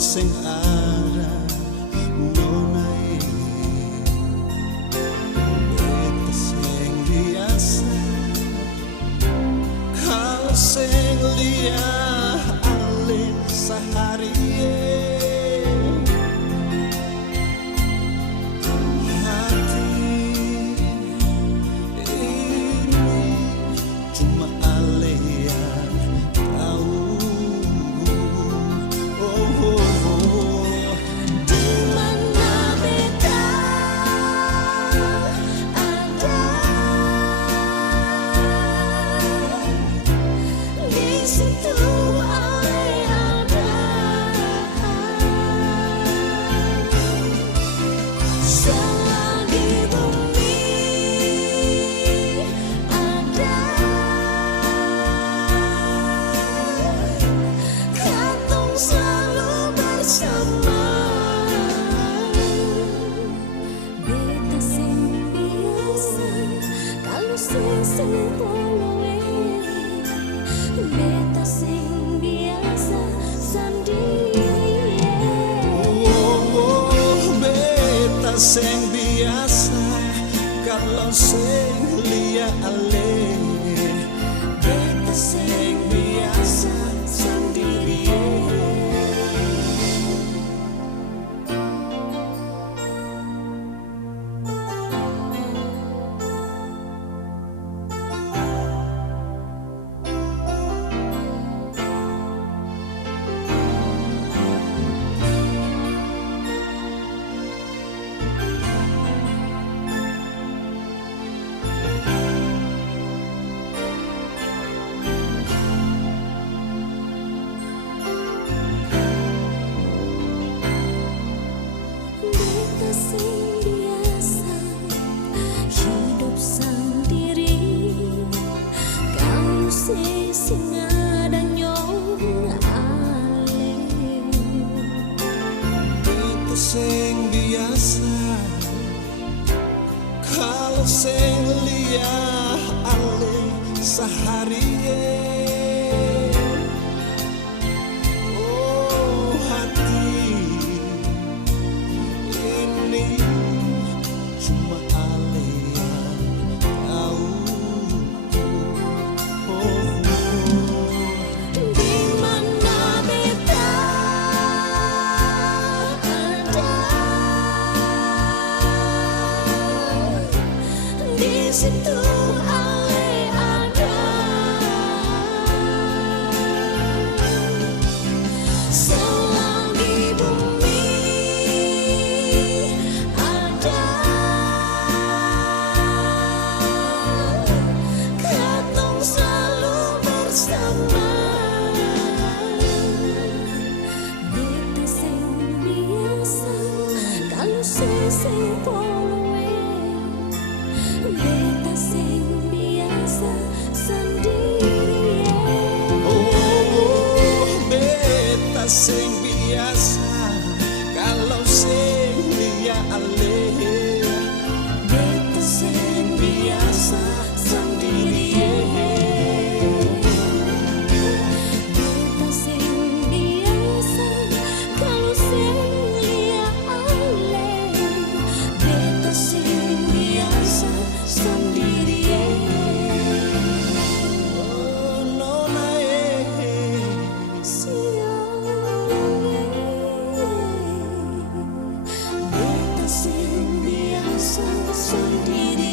Sing ada nonai beta sing biasa kalau sing lia alih sehari hati ini cuma alih yang tahu. Beta sing biasa sendiri. Beta sing biasa kalau sing lia alih. Beta sing biasa sendiri. Sing biasa hidup sendiri, kamu sing ada nyong alih. Beta sing biasa kalau sing lia alih sehari. Di situ Ale ada, selagi bumi ada, katong selalu bersama. Beta sing biasa kalau sing beta sing biasa sendiri. Beta sing biasa kalau sing lia alih. Beta sing biasa sendiri. Beta sing biasa kalau sing lia alih. Beta sing biasa sendiri. Oh nona Beta sing biasa sendiri.